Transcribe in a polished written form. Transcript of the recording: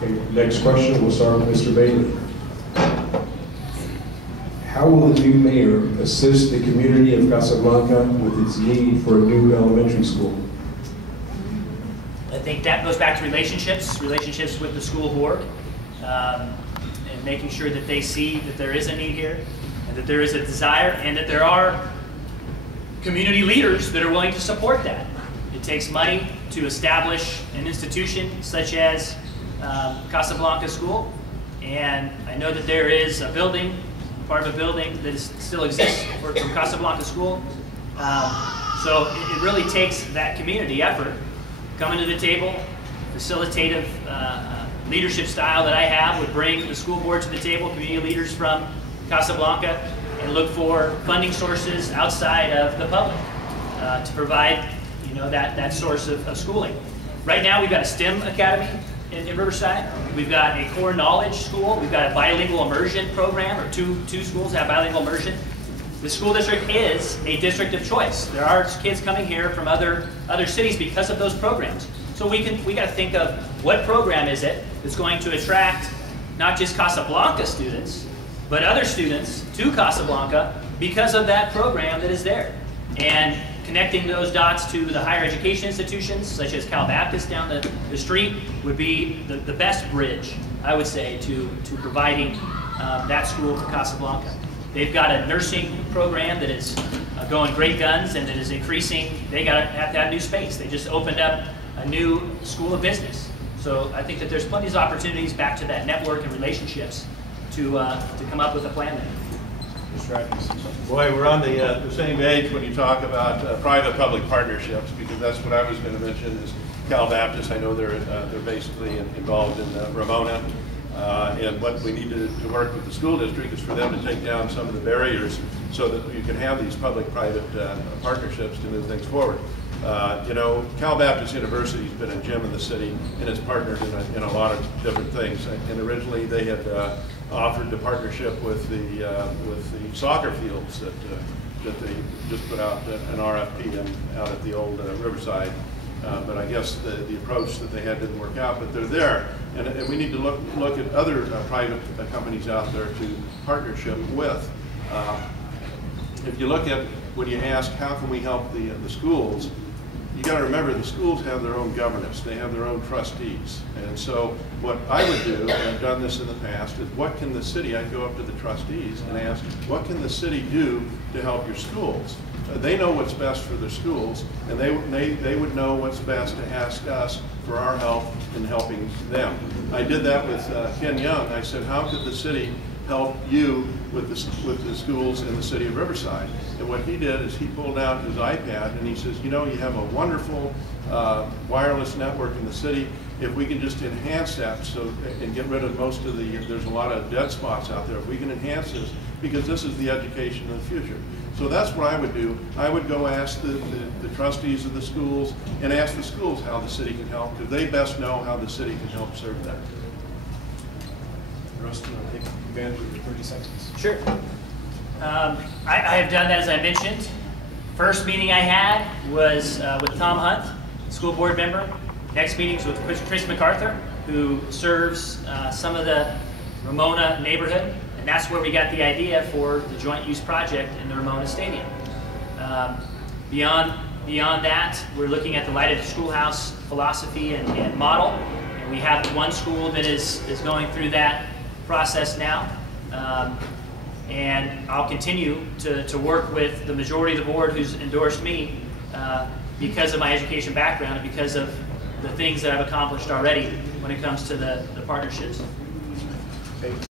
Okay, next question, we'll start with Mr. Bailey. How will the new mayor assist the community of Casa Blanca with its need for a new elementary school? I think that goes back to relationships with the school board, and making sure that they see that there is a need here, and that there is a desire, and that there are community leaders that are willing to support that. It takes money to establish an institution such as Casa Blanca School, and I know that there is a building, part of a building that still exists from Casa Blanca School. So it really takes that community effort coming to the table. Facilitative leadership style that I have would bring the school board to the table, community leaders from Casa Blanca, and look for funding sources outside of the public to provide, you know, that source of schooling. Right now we've got a STEM academy in Riverside. We've got a core knowledge school. We've got a bilingual immersion program, or two schools have bilingual immersion. The school district is a district of choice. There are kids coming here from other cities because of those programs. So we got to think of what program is it that's going to attract not just Casa Blanca students, but other students to Casa Blanca because of that program that is there. And connecting those dots to the higher education institutions, such as Cal Baptist down the street, would be the best bridge, I would say, to providing that school for Casa Blanca. They've got a nursing program that is going great guns and that is increasing. They have to have new space. They just opened up a new school of business. So I think that there's plenty of opportunities back to that network and relationships to come up with a plan there. Boy, we're on the same page when you talk about private-public partnerships, because that's what I was going to mention is Cal Baptist. I know they're basically involved in Ramona, and what we need to work with the school district is for them to take down some of the barriers so that you can have these public-private partnerships to move things forward. You know, Cal Baptist University has been a gem in the city and has partnered in a lot of different things. And originally they had offered the partnership with the soccer fields that they just put out an RFP out at the old Riverside. But I guess the approach that they had didn't work out, but they're there. And we need to look at other private companies out there to partnership with. If you look at, when you ask how can we help the schools, you got to remember the schools have their own governance, they have their own trustees. And so what I would do, and I've done this in the past, is what can the city, I'd go up to the trustees and ask, what can the city do to help your schools? They know what's best for their schools, and they would know what's best to ask us for our help in helping them. I did that with Ken Young. I said, how could the city help you with the schools in the city of Riverside? And what he did is he pulled out his iPad and he says, you know, you have a wonderful wireless network in the city. If we can just enhance that and get rid of most of there's a lot of dead spots out there. If we can enhance this, because this is the education of the future. So that's what I would do. I would go ask the trustees of the schools and ask the schools how the city can help, because they best know how the city can help serve that. Rustin, I'll take advantage of your 30 seconds. Sure. I have done that, as I mentioned. First meeting I had was with Tom Hunt, school board member. Next meeting was with Chris MacArthur, who serves some of the Ramona neighborhood. And that's where we got the idea for the joint use project in the Ramona Stadium. Beyond that, we're looking at the Light of the Schoolhouse philosophy and model. And we have one school that is going through that process now. And I'll continue to work with the majority of the board who's endorsed me because of my education background and because of the things that I've accomplished already when it comes to the partnerships. Okay.